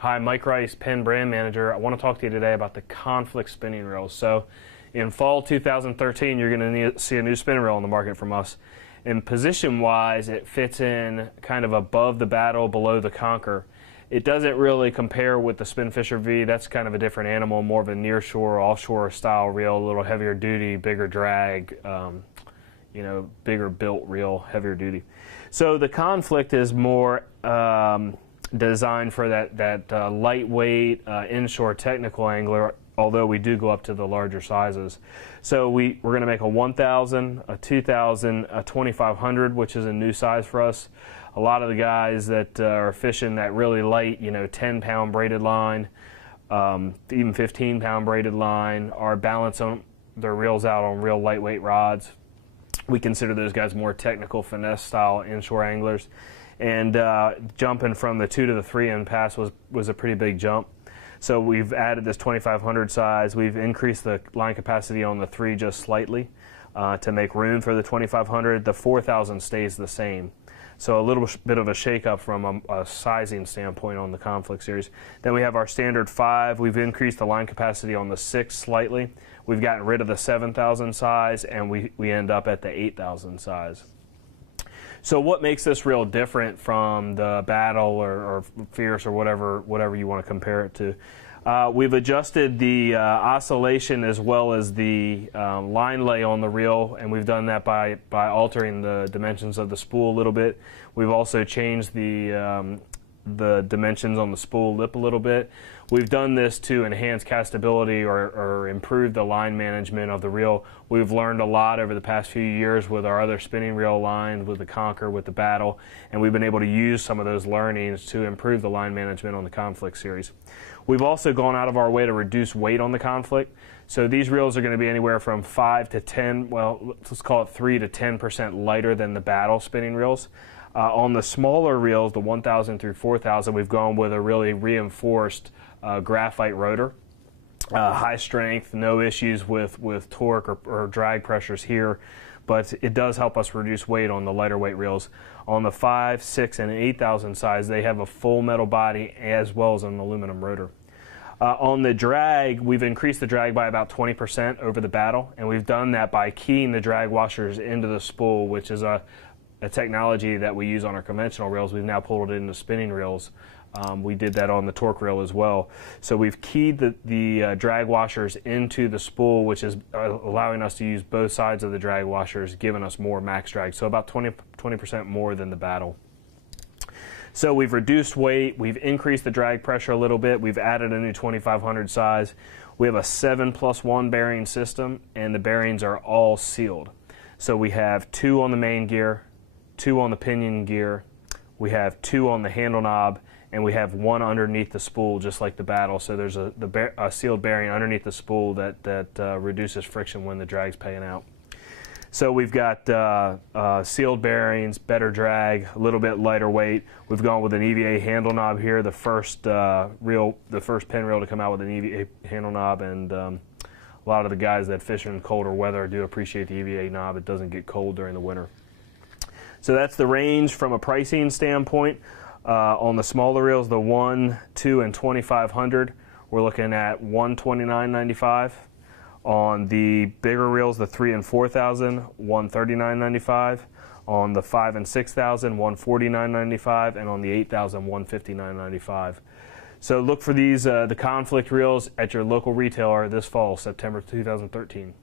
Hi, Mike Rice, Penn brand manager. I want to talk to you today about the conflict spinning reels. So in fall 2013, you're going to see a new spinning reel on the market from us. And position-wise, it fits in kind of above the Battle, below the Conquer. It doesn't really compare with the Spinfisher V. That's kind of a different animal, more of a nearshore, offshore style reel, a little heavier duty, bigger drag, bigger built reel, heavier duty. So the conflict is more designed for that lightweight inshore technical angler, although we do go up to the larger sizes. So we're going to make a 1000, a 2000, a 2500, which is a new size for us. A lot of the guys that are fishing that really light, 10-pound braided line, even 15-pound braided line, are balancing their reels out on real lightweight rods. We consider those guys more technical, finesse style inshore anglers. And jumping from the 2 to the 3 in pass was a pretty big jump. So we've added this 2500 size. We've increased the line capacity on the 3 just slightly to make room for the 2500. The 4000 stays the same. So a little bit of a shake-up from a sizing standpoint on the Conflict series. Then we have our standard 5. We've increased the line capacity on the 6 slightly. We've gotten rid of the 7000 size, and we end up at the 8000 size. So what makes this reel different from the Battle or Fierce or whatever you want to compare it to? We've adjusted the oscillation as well as the line lay on the reel, and we've done that by altering the dimensions of the spool a little bit. We've also changed the dimensions on the spool lip a little bit. We've done this to enhance castability or improve the line management of the reel. We've learned a lot over the past few years with our other spinning reel lines, with the Conquer, with the Battle, and we've been able to use some of those learnings to improve the line management on the Conflict series. We've also gone out of our way to reduce weight on the Conflict. So these reels are going to be anywhere from 5 to 10, well, let's call it 3 to 10% lighter than the Battle spinning reels. On the smaller reels, the 1000 through 4000, we've gone with a really reinforced graphite rotor. High strength, no issues with torque or drag pressures here, but it does help us reduce weight on the lighter weight reels. On the 5, 6, and 8000 size, they have a full metal body as well as an aluminum rotor. On the drag, we've increased the drag by about 20% over the Battle, and we've done that by keying the drag washers into the spool, which is a technology that we use on our conventional reels. We've now pulled it into spinning reels. We did that on the torque reel as well. So we've keyed the drag washers into the spool, which is allowing us to use both sides of the drag washers, giving us more max drag, so about 20% more than the Battle. So we've reduced weight, we've increased the drag pressure a little bit, we've added a new 2500 size. We have a 7+1 bearing system, and the bearings are all sealed. So we have 2 on the main gear, 2 on the pinion gear, we have 2 on the handle knob, and we have 1 underneath the spool, just like the Battle. So there's a sealed bearing underneath the spool that reduces friction when the drag's paying out. So we've got sealed bearings, better drag, a little bit lighter weight. We've gone with an EVA handle knob here, the first Penn reel to come out with an EVA handle knob, and a lot of the guys that fish in colder weather do appreciate the EVA knob. It doesn't get cold during the winter. So that's the range from a pricing standpoint. On the smaller reels, the 1, 2, and 2500, we're looking at $129.95. On the bigger reels, the 3 and 4000, $139.95. On the 5 and 6000, $149.95, and on the 8000, $159.95. So look for these the Conflict reels at your local retailer this fall, September 2013.